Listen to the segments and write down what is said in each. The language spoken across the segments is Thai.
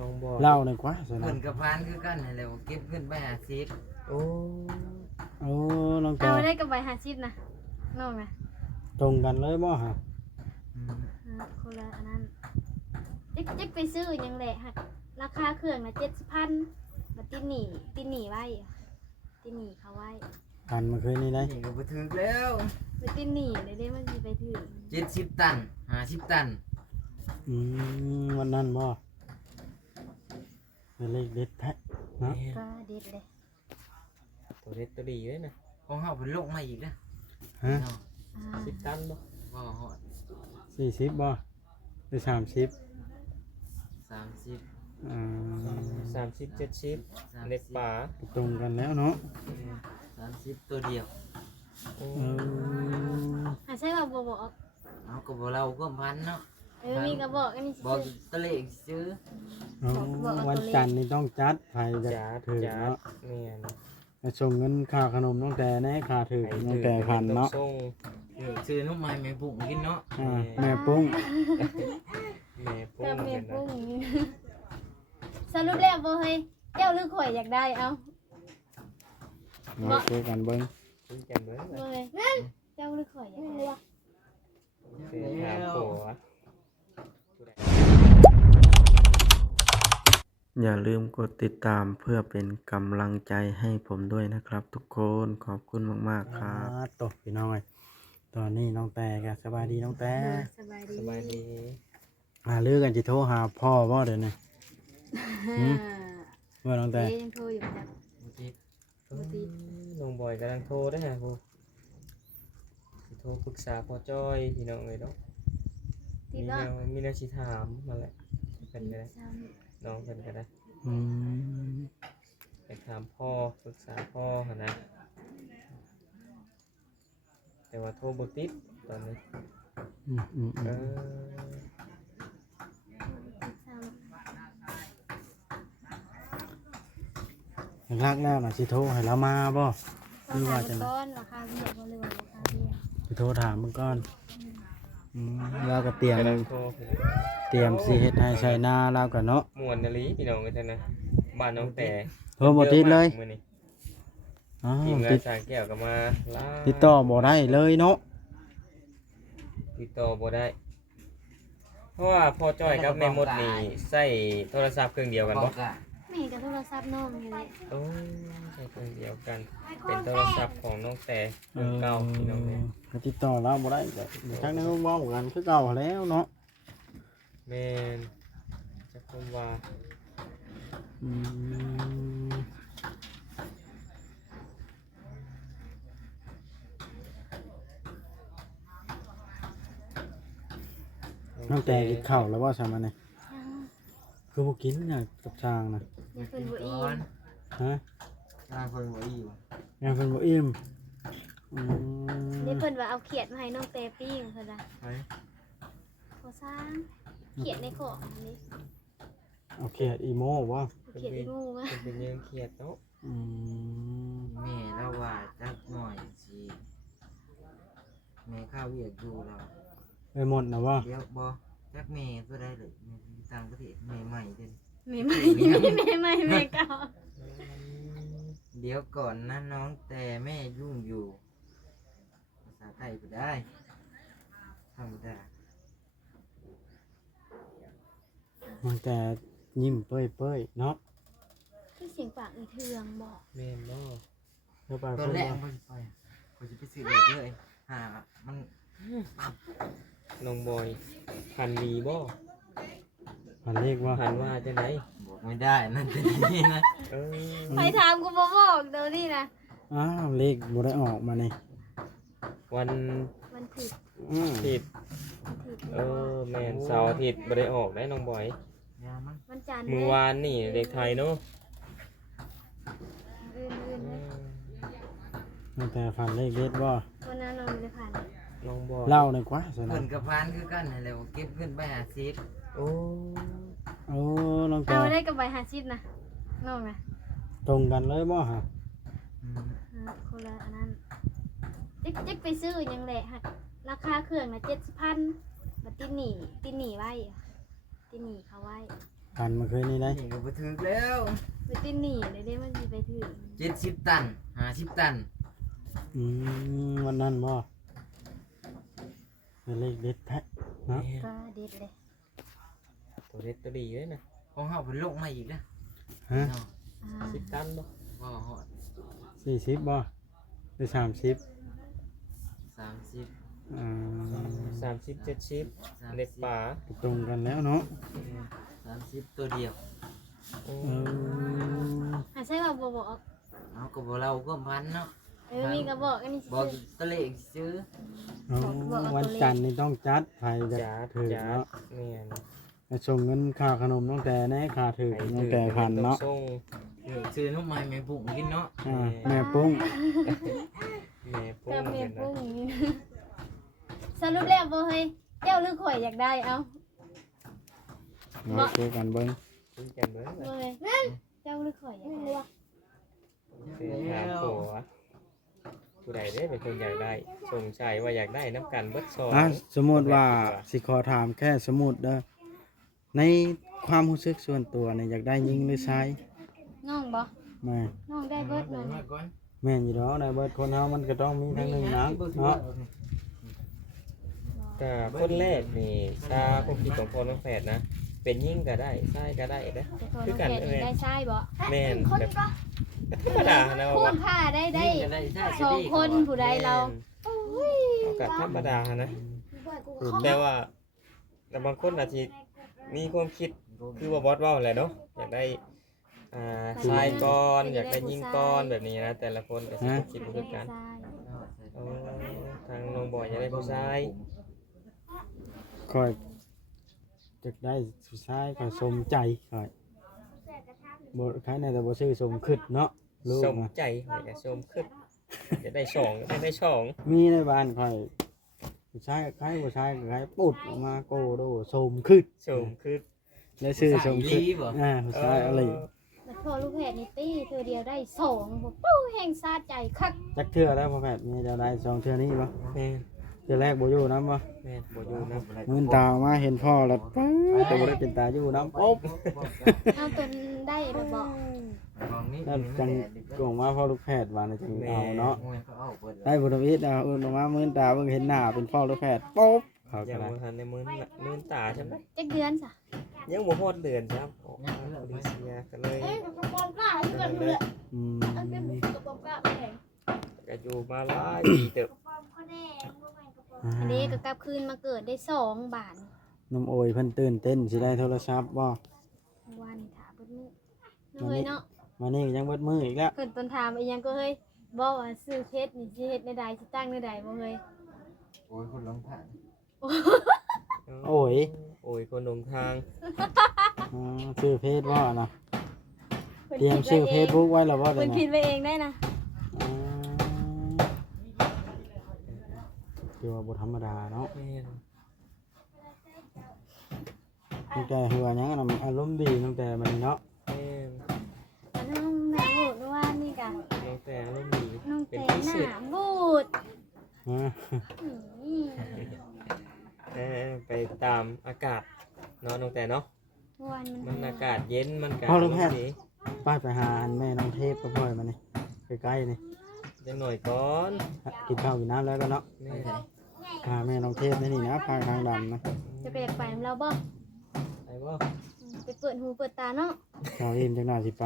น้องบ่เล่าหน่อยกว่าสนะ เพิ่นกับพานคือกันนั่นแหละเก็บขึ้นไป50โอ้ โอ้น้องแก เอาได้กับใบ50นะน้องนะ ตรงกันเลยบ่ฮะ คนละอันนั้นจิ๊กไปซื้อยังแหละหักราคาเครื่องนะ70,000บัดติหนีไว้ติหนีเขาไว้ กันเมื่อคืนนี้ได้ นี่ก็บ่ถึกแล้ว บัดติหนีเลยได้มันสิไปถึง 70ตัน50ตัน วันนั้นบ่เป็นเลขเด็ดแท้เนาะ ก็เด็ดเลย ตัวเด็ดตัวดีเลยนะ ของเฮาเพิ่นลงมาอีกนะ ฮะ เนาะ 10 ตันบ่ บ่ฮอด 40บ่หรือ30 30 30 70เล็กป่า ตรงกันแล้วเนาะ 30ตัวเดียว โอ้ หาใช่ว่าบอก เอาก็บ่เล่าความพันเนาะ มีกระบอกอันนี้ บอกตะเลขซื้อ วันจันทร์นี่ต้องจัดไผจะ จัด ถือ จั เนาะ ดแม่น มาส่งเงินค่าขนมน้องแต่แน่ค่าถือน้องแต่พันเนาะ ส่ง ซื้อนุ่มไม้แม่ปุ้งกินเนาะ แม่ปุ้ง แม่ปุ้ กับ ง เมีย เพิ่น ปุ้ น่ะ งนี่สรุปแล้วบ่เฮ้ยเจ้าหรือข่อยอยากได้เอา มาคุยกันเบิ่ง คุยกันเบิ่ง บ่เฮ้ยเจ้าหรือข่อยอยากได้ เสียถามโผล่ อย่าลืมกดติดตามเพื่อเป็นกำลังใจให้ผมด้วยนะครับทุกคนขอบคุณมากๆครับ ตกพี่น้อยตอนนี้น้องแต่ก็สบายดีน้องแต่ สบายดี สบายดี ลือกันจิโทรหาพ่อบ่เดี๋ยวนี้ ว่าน้องแต่ ยังโทรอยู่จ้ะ น้องบอยกำลังโทรได้ฮะครูสิโทรปรึกษาพ่อจ้อยพี่น้องเลยเนาะ ติดแล้ว มีแนวสิถามมาแหละเพิ่นก็ได้น้องเพิ่นก็ได้ อืม ไปถามพ่อปรึกษาพ่อหั่นนะแต่ว่าโทรบ่ติดตอนนี้เออ รักแล้วน่ะสิโทรให้เรามาบ่ คือว่าจะก้อนราคาเบียร์บ่หรือว่าราคาเบียร์ สิโทรถามมึงก่อนเราก็เตรียม กำลังโทร สิเฮ็ดให้ใส่นาเราก็เนาะ ม่วนนลีพี่น้องกันนะบ้านน้องแต่ โทรบ่ติดเลย มื้อนี้ อ้าว ทีมงา ติ น ด สายแก้วก็มาลา ติดต่อบ่ได้เลยเนาะ ติดต่อบ่ได้ เพราะว่าพ่อจ้อยกับแม่มดนี่ใช้โทรศัพท์เครื่องเดียวกัน บ บ่ อกอ่ะ แม่กับโทรศัพท์น้องนี่แหละ โอ้ใช้เครื่องเดียวกัน เป็นโทรศัพท์ของน้องแต่เครื่องเก่าพี่น้องเนี่ย ก็ติดต่อเราบ่ได้ก็จักนั้นเว้ากันคือเก่าแล้วเนาะ แม่นจะคมว่า อืมน้องแต่กินข้าวแล้วบ่ซะมันนี่คือบ่กินน่ะกับช้างน่ะ อย่าเพิ่นบ่อี ก่อน ฮะ ทางเพิ่นบ่อิ่ม ยังเพิ่นบ่อิ่มอืม ได้เพิ่นว่าเอาเขียดมาให้น้องเตปิ้งเพิ่นน่ะ ไป ขอสร้างเขียดในของอันนี้ เอาเขียดอีโม่บ่ เขียดอีงูมา เป็นยังเครียดเนาะ อืม แม่เราว่าจักหน่อยสิแม่ข้าวเวียกอยู่แล้ว ไปหมดนะว่า เดี๋ยวบ่จักแม่ตัวใดเลยแม่อยู่ต่างประเทศแม่ใหม่เด้อ แม่ใหม่แม่เก่า เดี๋ยวก่อนนะน้องแต่แม่ยุ่งอยู่ภาษาไทยก็ได้ธรรมดา มันแต่ยิ้มเป้ยๆเนาะ คือเสียงปากอีเทืองบอก แม่นบ่ เดี๋ยวไป ตอ เพิ่ น น แรก ว่า มันจะไปซื้อเด็กเลยมัน น้องบอยพันดีบ่ มันเรียกว่า พันว่าจังได๋ บอกไม่ได้นั่นเป็นนี่นะ เออ ไปถามกูบ่บอกเดี๋ยวนี้นะ อ้าวเลขบ่ได้ออกมานี่ วัน มันผิด อาทิตย์เออแม่นเสาร์อาทิตย์บ่ได้ออกได้น้องบอย ยามัน มันจันทร์ มื้อวานนี่เด็กไทยเนาะ อื่นๆเลย มันแต่ฟันเลขเด็ดบ่ วันนั้นเราไม่ได้ผ่าน น้องบอย เล่าหน่อยกว่าซะนะ เพิ่นกับพานคือกันนั่นแหละเก็บขึ้นไปโอ้ โอ้น้องแต่ เอาได้กับใบ50นะน้องนะ ตรงกันเลยบ่ฮะ คนละอันนั้นจิ๊กไปซื้อยังแหละหักราคาเครื่องนะ70,000บัดติหนีไว้ติหนีเขาไว้ อ กันเมื่อคืนนี้ได้ นี่ก็บ่ถึกแล้ว ไปตินหนีเลยได้มันสิไปถึง 70 ตัน50 ตัน วันนั้นบ่เป็นเลขเด็ดแท้เนาะ ก็เด็ดเลย ตัวเด็ดตัวดีเลยนะ ของเฮาเพิ่นลงมาอีกแล้ว ฮะ เนาะ อ่า 10 ตันบ่ บ่ฮอด 40บ่หรือ30 30 อ่า 30 70เล็กป่า ตรงกันแล้วเนาะ 30ตัวเดียว โอ้ เออ หาใช่ว่าบ่บอก เอาก็บ่เราก็พันเนาะ มีกระบอกอันนี้ บอก ซื้อ ตะเลขซื้อ อ๋อวันจันทร์นี่ต้องจัดไผจะ จัด ถือ จัด เนาะ แม่น ไปส่งเงินค่าขนมน้องแต่แน่ค่าถือน้องแต่พันเนาะ ส่ง ซื้อน้องไม้แมงปุ่งกินเนาะ แม่ปุ้ง แม่ปุ้ เติ ง มเมี เห็ ย น ปุ้ นะ งนี่สรุปแล้วบ่เฮ้ยเจ้าหรือข่อยอยากได้เอา มาเจอกันเบิ้ง คุยกันเบิ่ง บ่เลยเจ้าหรือข่อยอยากได้ เป็นถามผัวผู้ใดได้เป็นคนอยากได้สงสัยว่าอยากได้น้ำกันเบิดซอย สมมติว่าสิขอถามแค่สมมติเด้อในความรู้สึกส่วนตัวเนี่ยอยากได้ยิงหรือชาย น้องบ่ แม่ น้องได้เบิดบ่ มาก่อน แม่นอยู่ดอกในเบิดคนเฮามันก็ต้องมีทั้งหนึ่งนะเนาะ ก็คนแรกนี่ตาพวกคิดของพ่อน้องแฝดนะ เป็นยิ่งก็ได้ใช่ก็ได้นะ แต่พอน้องแขกนี่ได้ใช่บ่ แม่นแบบธรรมดานะ คุ้ ว่าม ค่าได้ได้ ก็ได้ได้ สองคนผู้ใดเรา เอากับธรรมดานะแต่ว่าแต่บางคนอาจจะมีความคิดคือว่าบอสว่าอะไรเนาะอยากได้ชายก้อนอยากได้ยิงก้อนแบบนี้นะแต่ละคนก็สิคิดบ่คือกัน อ๋อทางน้องบอยจะได้ผู้ชาย ค่อยอยากได้ผู้ชายก็สมใจค่อยบ่ใครในแต่บ่ซื้อสมคิดเนาะลูก สม นะ ใจหอยกระชมขึ้นจะได้สองจะได้สอง มีในบ้านค่อยผู้ชายใครผู้ชายก็ใครปุดออกมาโกโดสมคิด สมขึ้น ได้ซื้อสมคิดผู้ชายอะไร แล้วพอลูกแพทย์นี่ตี้เธอเดียวได้สองบ่ปู้แห่งซาใจคัก จักเทื่อแล้วพ่อแพทย์มีจะได้2เทื่อนี้บ่ แม่น เทื่อแรกบ่อยู่นำบ่ แม่นบ่อยู่นะ มื่นตาออกมาเห็นพ่อแล้วป๊าดแต่บ่ได้เป็นตาอยู่นำปุ๊บ เอาตนได้บ่บอก ของนี้ นั่นจังกงมาพ่อลูกแพทย์ว่านะจังเอาเนาะ เขาเอาเปิด ได้บุตรวิทย์เอาอื่นออกมามื่นตาเบิ่งเห็นหน้าเป็นพ่อลูกแพทย์ปุ๊บเขา ยั ก็ ง ได้ บ่ทันในมื้อตาใช่ไหม จักเดือนซะ ยังบ่ฮอดเดือนครับออกมาพอดีเสียก็เลย อืม ก็อยู่มาหลายปีเติบ อันนี้ก็กลับคืนมาเกิดได้2บาท น้ำโอยเพิ่นตื่นเต้นสิได้โทรศัพท์บ่ วันถามเบิดมื้อน้อยเนาะ มานี่ยังเบิดมืออีกแล้ว เพิ่นต้นถามอีหยังก็เฮ้ยบอกว่าซื้อเพชรนี่สิเฮ็ดในใดสิตั้งในใดบ่เฮ้ย โอ้ยคนลงผ่าน โอ้ย โอ้ยคนหนงทาง ชื่อเพจว่านะเตรียมชื่อเฟซบุ๊กไว้แล้วว่า เพิ่น ไง คิดไว้เองได้นะ คือว่าบ่ธรรมดาเนาะ แม่น ตั้งแต่หัวยังอารมณ์ดีตั้งแต่มันเนาะ แม่น อันน้องหน้าบูดว่านี่กะ น้องแต่ร่มดี น้อง เป็น แต่ พิ ห เศษ น้าบูด อ่า อืม ไปตามอากาศเนาะน้องแต่เนาะ วัน มันอากาศเย็นมันก็ พ่อลูกแพทย์ ดี ป้าไปหาอันแม่น้องเทพก็พ่อยมานี่ใกล้ๆนี่ จังหน่อยก่อน กินข้าวกินน้ำแล้วก็เนาะ แม่ พาแม่น้องเทพนี่นะพาทางดำนะ จะไปอยากไปนำเราบ่ ไปบ่ ไปเปิดหูเปิดตาเนาะ ชาวเอ็มจังหน้าสิไป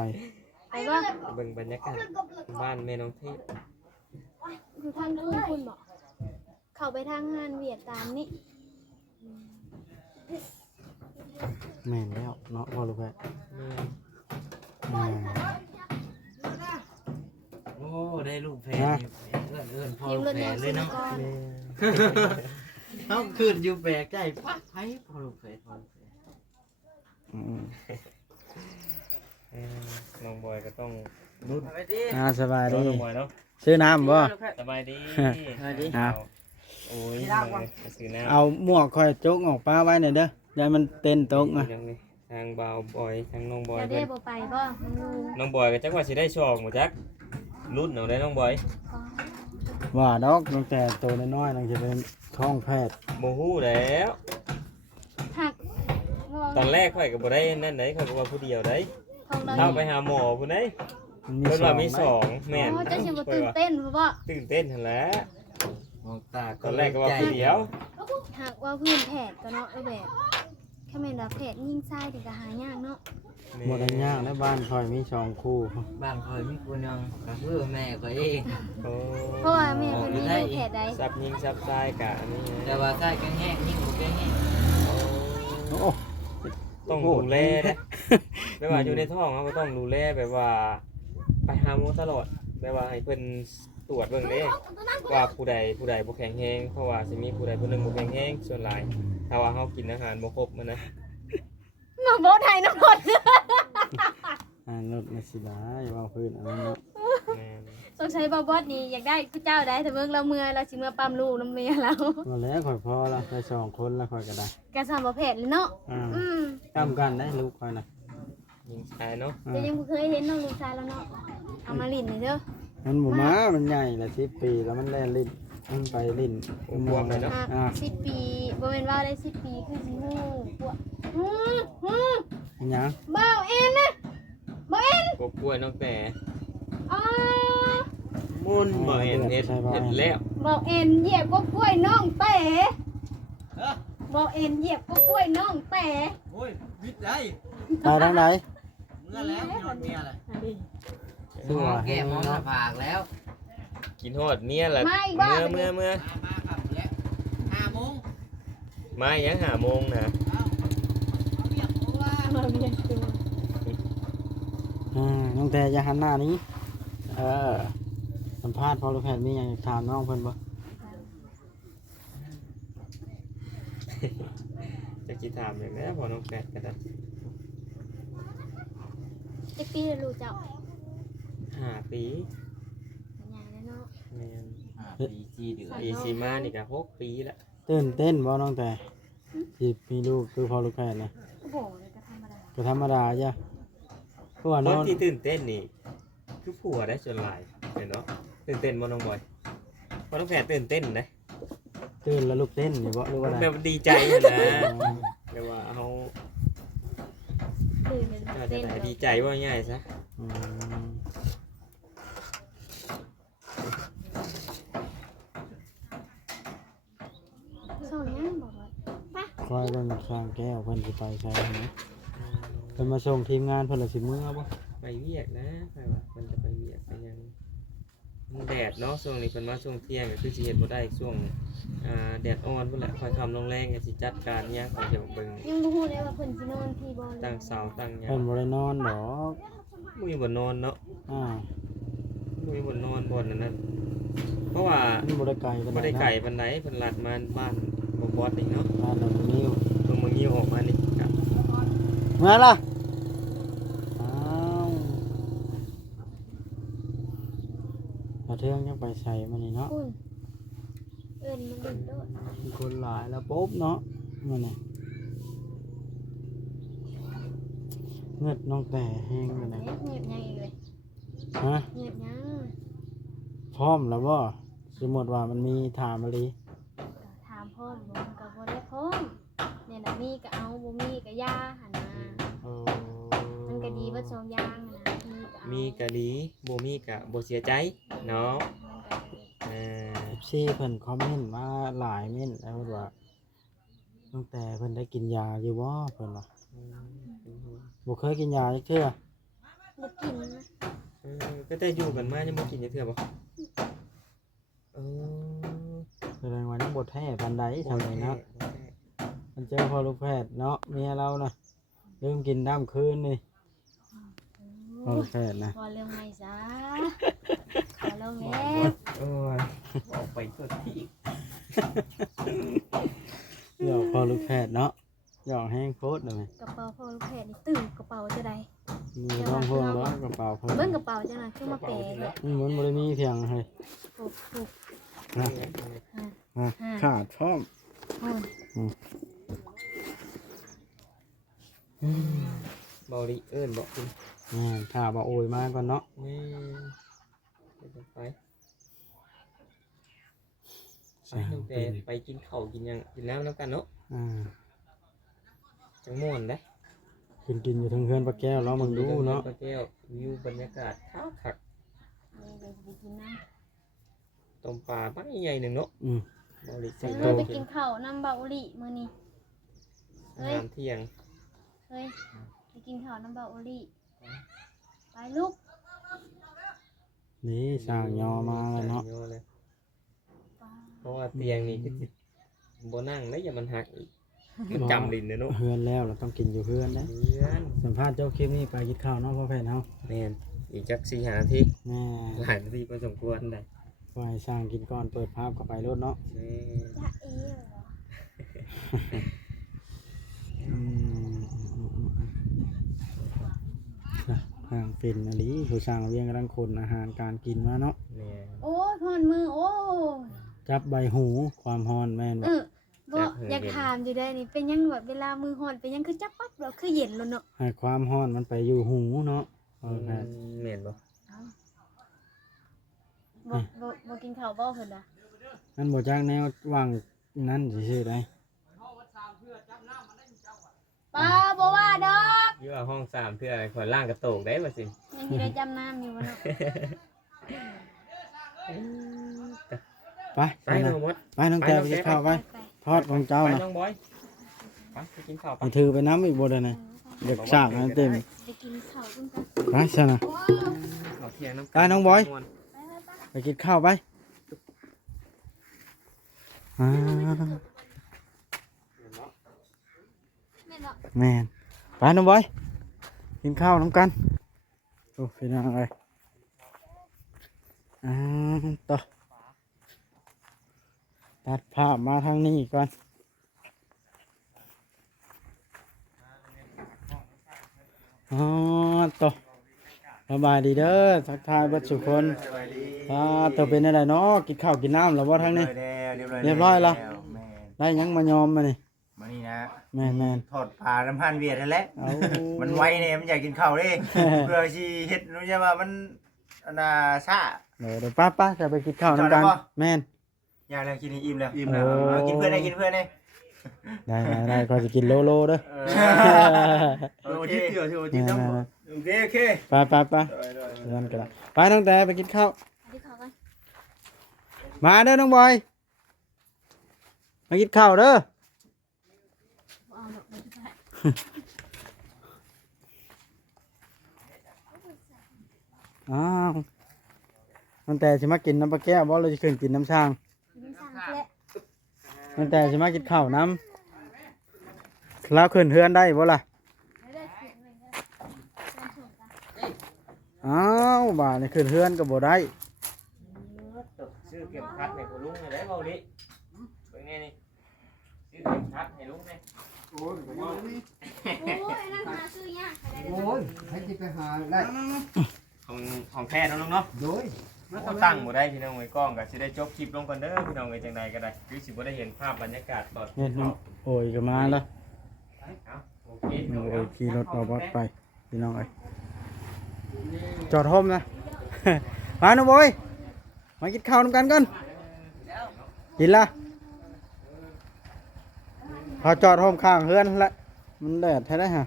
ไปบ่ เบิ่งบรรยากาศบ้านแม่น้องเทพ อยู่ทางคุณบ่เข้าไปทางงานเวียดตามนี่ แม่นแล้วเนาะพ่อลูกแพทย์ แม่ โอ้ได้ลูกแพรเอื้อนพ่อ ยืม ลู ร ก ถ แพร ยนต์ เล ซื้ ย อ เนาะ ก่อน เขาขึ้นอยู่แบกใจปั๊บให้พ่อลูกแพรพ่อลูกแพร อืม น้องบอยก็ต้อง รุ่นไปดิ สบาย น้ ดี องบอยเนาะ ซื้อน้ำบ่ สบายดี สบายดี โอ้ยมาซื้อน้ำ เอาหมวกคอยจกออกป้าไว้หน่อยเด้อยายมันเต้นตกอ่ะ ทางบ่าวบอยทางน้องบอย จะ เพิ่ ได้ น บ่ไปบ่มันงู น้องบอยก็จักว่าสิได้ชองบ่จักรุ่นเอาได้น้องบอย ว่าดอกตั้งแต่ตัวน้อยๆตั้งจะเป็นท้องแพทย์ บ่ฮู้แล้ว หัก ตอนแรกข่อยก็บ่ได้นั่นไหนข่อยก็ว่าผู้เดียวได้ ทองเรา เข้าไปหาหมอผู้ใด มันมี เพิ่น สอ ว่าง มี ไหม สองแม่น อ๋อเจ้าสิบ่ตื่นเต้นเพราะว่า ตื่นเต้นหั่นแหละ มองตา ตอนแรกก็ว่าผู้เดียว หากว่าพื้นแผดก็เนาะแบบถ้าแม่นว่าแผดยิ่งทรายนี่ก็หายากเนาะ บ่ได้ยากในบ้านคอยมีสองคู่ บ้านคอยมีกูนึงก็คือแม่คอยเอง โอ้ เพราะว่าแม่เพิ่นมีลูกแผดใด ซับยิงซับทรายกะอันนี้ แต่ว่าใส่กันแห้งยิ่งกว่าแห้ง โอ้ ต้องดูแลนะไม่ว่าอยู่ในท้องเราก็ต้องดูแลแบบว่า ไปหาหมอตลอดแบบว่าให้เพิ่นตรวจเบิ่งเด้ว่าผู้ใดบ่แข็งแรงเพราะว่าสิมีผู้ใดผู้หนึงบ่แข็งแรงส่วนหลายถ้าว่าเฮากินอาหารบ่ครบมันนะ มาบ่ไทยน้ำหมด รถมาสิได้ว่าพื้นอันนั้นเนาะ แม่น สงสัยบ่บอสนี่อยากได้ผู้เจ้าได้แต่เบิ่งเราเมื่อยเราสิเมื่อปั๊มลูกน้ำเมียเรา มาแล้วคอยพอละได้สองคนแล้วคอยก็ได้ กะสามบ่แผดเลยเนาะม กำกันได้ลูกคอยนะ ยิงชายเนาะ แต่ยังบ่เคยเห็นน้องลูกชายแล้วเนาะเอามาลิ้นนี่เด้อ มันหมูม้ามันใหญ่ละ10 ปีแล้วมันแล่นลิ้นมันไปลิ้น บวมเลยเนาะ อ่ะ10 ปีบ่แม่นว่าได้10 ปีคือสิฮู้พวกอือ อันหยัง บ่าวเอ็นนะบ่าวเอ็น กบกล้วยน้องแต่ อ๋อ มุนบ่เห็นเฮ็ดแล้ว บ่าวเอ็นเหยียบกล้วยน้องเต๋บ่าวเอ็นเหยียบกล้วยน้องเต๋ โอ้ยวิทย์ได้ ตายทางไหน เมื่อแล้วนอนเมียเลย อันนี้ สู้ มอง ว่า แก้มองหน้าผากแล้ว กินฮอดเมียล่ะ มาอีกบ้า เมื่อ มาครับแล้ว5 โมง มายังหาโมงนะ เรียกเพราะว่า มาเรียนตัว น้องแต่อย่าหันหน้านี้สัมภาษณ์พอลูกแพทย์มีหยังถามน้องเพิ่นบ่ จะคิดถามอย่างนี้พอน้องแปดก็ได้ จะปีแล้วลูกเจ้า 5 ปี ใหญ่แล้วเนาะ แม่น ปี4 เดือน ปีสีมานี่ก็6 ปีละ ตื่นเต้นบ่น้องแต่สิมีลูกคือพอลูกแพทย์นะ ก็บอกเลยก็ธรรมดา ก็ธรรมดาจ้ะเพราะว่า ค น้อน ง ที่ตื่นเต้นนี่คือผัวได้ส่วนหลายเห็นเนาะตื่นเต้นบ่น้องบอยพอน้องแปดตื่นเต้นนะ ตื่นแล้วลูกเต้นนี่บ่หรือว่าอะไร แบบดีใจนะเรียกว่าเฮา ตื่นเป็น จะ เต้น ได้ดีใจว่าง่ายซะ อืม สอนยังบอกว่า คอยเบิ่งสร้างแก้วเพิ่นสิไปใช้นะเพิ่นมาส่งทีมงานเพิ่นละสิมื้อบ่ ไปเวียกนะใครว่าเพิ่นจะไปเวียกไปยังมันแดดเนาะช่วงนี้เพิ่นมาช่วงเที่ยงก็คือสิเฮ็ดบ่ได้ช่วงแดดอ่อนพุ่นแหละค่อยค่ำลงแรงก็สิจัดการหยังก็เดี๋ยวเบิ่ง ยังบ่ฮู้เลยว่าเพิ่นสินอนที่บ่ ตั้งเสาตั้งหยัง เพิ่นบ่ได้นอนดอก บ่มีบ่นอนเนาะ อ่า บ่มีบ่นอนบ่อนนั่นนะเพราะว่า มันบ่ได้ไกลปาน บ่ ใด ได้ นะ ไก่ปานใดเพิ่นลัดมาบ้านบ่บอสนี่เนาะ บ้านเราตรงนี้ เพิ่งมางิ้วออกมานี่ครับ มาล่ะอ้าวพอเทืองยังไปใส่มานี่เนาะ คุณเอิ้นมันดึกโดด มีคนหลายแล้วปุ๊บเนาะมันนี่เงือดน้องแต่แห้งเลยนะ เงียบยังอีกเลย ฮะ เงียบยัง พร้อมแล้วบ่สมมติว่ามันมีถามอะไร ถามพ่อบ่มันก็บ่ได้พร้อมเนี่ยน่ะมีก็เอาบ่มีก็ย่าหั่นนะมันก็ดีเบิดสองอย่างหั่นนะมีก็เอา มีก็ดีบ่มีก็บ่เสียใจเนาะ มันก็ ซี่เพิ่นคอมเมนต์มาหลายเม่นแล้วว่าตั้งแต่เพิ่นได้กินยาอยู่บ่เพิ่นว่าบ่เคยกินยาจักเทื่อ บ่กินนะ ก็แต่อยู่กันมายังบ่กินจักเทื่อบ่เออ แสดงว่ายังบ่แท้ปานใดทำไมนะมันเจอพอลูกแพทย์เนาะเมียเรานะลืมกินน้ำคืนนี่พอลูกแพทย์นะ พอเรื่องใหม่ซะขอเรื่องแม่ โอ้ยออกไปตัวที่ หยอกพอลูกแพทย์เนาะหยอกแห้งโคตรเลย กระเป๋าพ่อลูกแพทย์นี่ตื่นกระเป๋าจะได้ มีต้องห่วงแล้วกระเป๋าเพิ่น เบิ่งกระเป๋าจังน่ะคือมาแปะเลย มันบ่ได้มีเพียงให้ ปุ๊บปุ๊บ ขาดพร้อม เบาดิเอิ้นบอกคุณ ถ้าบ่โอยมาก่อนเนาะ แม่ไปไปตั้งแต่ไปกินข้าวกินหยังกินน้ำแล้วกันเนาะ อ่า จังม่วนเด้ กินอยู่ทางเฮือนปลาแก้วเรามึงดูเนาะ ปลาแก้ววิวบรรยากาศคัก นี่เดี๋ยวจะไปกินน้ ๆต้มปลาปักใหญ่หนึงเนาะ บ่ลิ ำ สิ เราไปกินข้าวน้ำเบาอุลิมื้อนี้ อาหารเที่ยง เฮ้ยไปกินข้าวน้ำเบาอุลิไปลูก นี่สร้างยอมาแล้วเนาะ ย่อเลย ไป เพราะว่าเตียงนี่คือสิบ่นั่งได้อย่ามันหักอีกมันจำลิ้นเด้อเนาะ เฮือนแล้วเราต้องกินอยู่เฮือนนะ เพื่อน สัมภาษณ์เจ้าคลิปนี้ไปกินข้าวเนาะพ่อแพทย์เฮา แม่นอีกจัก4-5นาที แม่ หลายนาทีพอสมควรได้ ปล่อยสร้างกินก่อนเปิดภาพเข้าไปรถเนาะ แม่น จะเอ๋เหรอ อืมนะห่างเป็นอหลีผู้สร้างเวียงกำลังคนอาหารการกินมาเนาะ แม่น โอ้ยพอนมือโอ้ย จับใบหูความฮอนแม่นบ่ บ่อยากถามอยู่ได้นี่เป็นยังแบบเวลามือห่อนเป็นยังคือจับปั๊บแล้วคือเย็นแล้วเนาะ ให้ความฮอนมันไปอยู่หูเนาะพ่อแพทย์ แม่นบ่ บ่กินข้าวบ่เพิ่นน่ะ นั่นบ่จักแนววางนั้นซื่อๆได้ ป้าบ่ว่าดอก อยู่ว่าห้อง3เพื่อขอล่างกระโตกได้บ่สิ ยังสิได้จำน้ำอยู่บ่เนาะ ไป ไป ไป น้ นะ องมด ไปน้องแก้วไปกินข้าวไปทอดของเจ้า ไป นะ น้องบอยไปกินข้าวไป ให้ถือไปน้ำอีกบ่ได้นะอยากสร้างให้เต็ม ไปกินข้าวกันกัน ไปซะนะ ข้าวเที่ยงน้ำ ไปน้องบอย ไป ไปกินข้าวไปอ่า แม่เนาะ แม่นไปน้องบอยกินข้าวน้ำกันโอ้พี่น้องเอ้ยต่อตัดภาพมาทางนี้ก่อนต่อสบายดีเด้อทักทายเบัดสุคนตัวเป็นอะไรเนาะกินข้าวกินน้ำแล้วบ่ทางนี้ เรียบร้อยแล้ว แม่น ได้หยังมายอมมานี่ มานี่นะ แม่นแม่น ทอดปลาน้ำพันเวียดนั่นแหละ เอา มันไวเนี่ยมันอยากกินข้าวเด้ เพื่อสิเฮ็ดรู้ใช่ว่ามันอันน่ะซ่า เดี๋ยวป้าจะไปกินข้าวน้ำกัน กินข้าวแล้วบ่ แม่น อยากแล้วกินอิ่มแล้ว อิ่มแล้ว เอากินเพื่อนได้กินเพื่อนได้ ได้ก็จะกินโลโลเด้อ โอเคโอเคโอเค แม่น โอเคโอเค ไปเดินกันละไปน้องแต่ไปกินข้าว ไปกินข้าวกัน มาเด้อน้องบอยมากินข้าวเด้อ บ่เอาดอกไม่ได้ อ้าวน้องแต่สิมากินน้ำปลาแก้วบ่เราจะขึ้นกินน้ำช่าง กินสั่งแหละ น้องแต่สิมากินข้าวน้ำแล้วขึ้นเฮือนได้บ่ล่ะ ไม่ได้กินเลยเด้อเป็นส่งกัน อ้าวบ่านี่ขึ้นเฮือนก็บ่ได้ ชื่อเก็บพัดให้พ่อลุงให้ได้เบาดิเบิ่งแน่นี่ชื่อเก็บพัดให้ลุงแน่ โอ้ยอันนั้นหาซื้อยากใครได้เด้อ โอ้ยให้จิไปหาได้ ของแท้เนาะลุงเนาะ โดย เขาตั้งบ่ได้พี่น้องไว้กล้องก็สิได้จบคลิปลงก่อนเด้อพี่น้องเอ้ยจังใดก็ได้คือสิบ่ได้เห็นภาพบรรยากาศตอน เห็นน้องโอ้ยก็มาแล้ว เอาโอเคพี่น้อง โอ้ เอ้ ย ย ขี่รถเอาบอสไปพี่น้องเอ้ยจอดโฮมนะ มาน้องบอยมากินข้าวน้ำกันก่อนกินละพอจอดโฮมข้างเฮือนละมันแดดใช่ได้ฮะ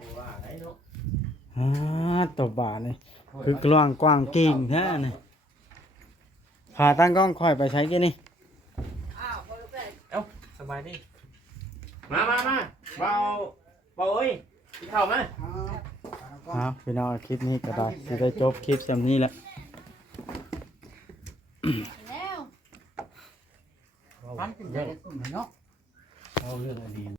บ่ว่าได้เนาะ ตบบาทนี่คือกว้างกว้างกิ่งแท้นี่พาตั้งกล้องคอยไปใช้กี่นี่ เอ้าสบายดีมาเบาเอ้ยกินข้าวมา ครับพี่น้องคลิปนี้ก็ได้จะได้จบคลิปจำนี้แหละ แล้ว ปั้นขึ้นได้เนาะเอาเรื่องอดีต